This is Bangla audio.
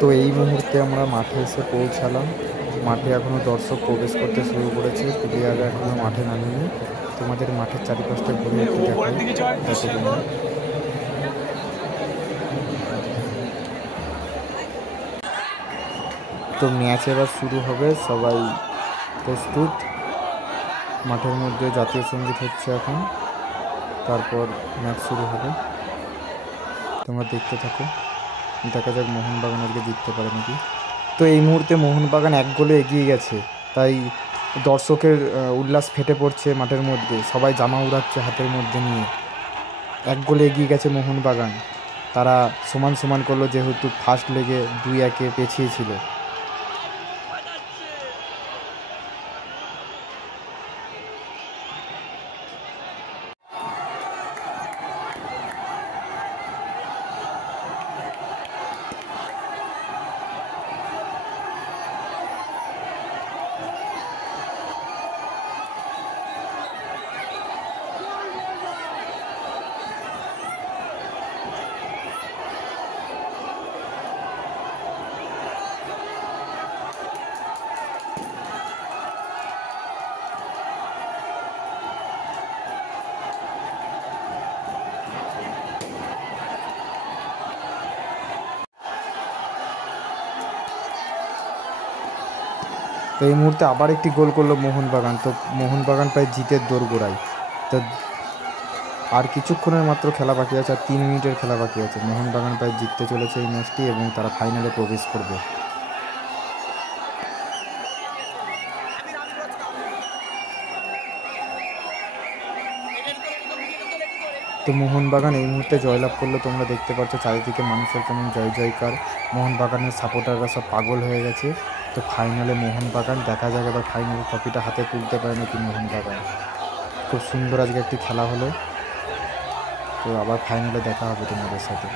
তো এই মুহূর্তে আমরা মাঠে এসে পৌঁছালাম। মাঠে এখনও দর্শক প্রবেশ করতে শুরু করেছে, প্লেয়াররা এখনও মাঠে নামেনি। তোমাদের মাঠের চারিপাশটা ঘুরে একটু দেখাই, দেখো তোমরা। তো ম্যাচ এবার শুরু হবে, সবাই প্রস্তুত। মাঠের মধ্যে জাতীয় সঙ্গীত হচ্ছে এখন, তারপর ম্যাচ শুরু হবে। তোমরা দেখতে থাকো, দেখা যাক মোহনবাগান আজকে জিততে পারে নাকি। তো এই মুহূর্তে মোহনবাগান 1 গোলে এগিয়ে গেছে, তাই দর্শকের উল্লাস ফেটে পড়ছে মাঠের মধ্যে, সবাই জামা উড়াচ্ছে হাতের মধ্যে নিয়ে। 1 গোলে এগিয়ে গেছে মোহনবাগান। তারা সমান সমান করলো, যেহেতু ফার্স্ট লেগে 2-1 পেছিয়ে ছিল। তো এই মুহূর্তে আবার একটি গোল করলো মোহনবাগান। তো মোহনবাগান প্রায় জিতের দোরগোড়ায়। তো আর কিছুক্ষণের মাত্র খেলা বাকি আছে, আর 3 মিনিটের খেলা বাকি আছে। মোহনবাগান প্রায় জিততে চলেছে এই ম্যাচটি এবং তারা ফাইনালে প্রবেশ করবে। তো মোহনবাগান এই মুহূর্তে জয়লাভ করলো। তোমরা দেখতে পাচ্ছ চারিদিকে মানুষের কেমন জয় জয়কার। মোহনবাগানের সাপোর্টাররা সব পাগল হয়ে গেছে। তো ফাইনালে মোহনবাগান, দেখা যাক এবার ফাইনাল ট্রফিটা হাতে তুলতে পারে নাকি মোহনবাগান। খুব সুন্দর আজকে একটি খেলা হলো। তো আবার ফাইনালে দেখা হবে তোমাদের সাথে।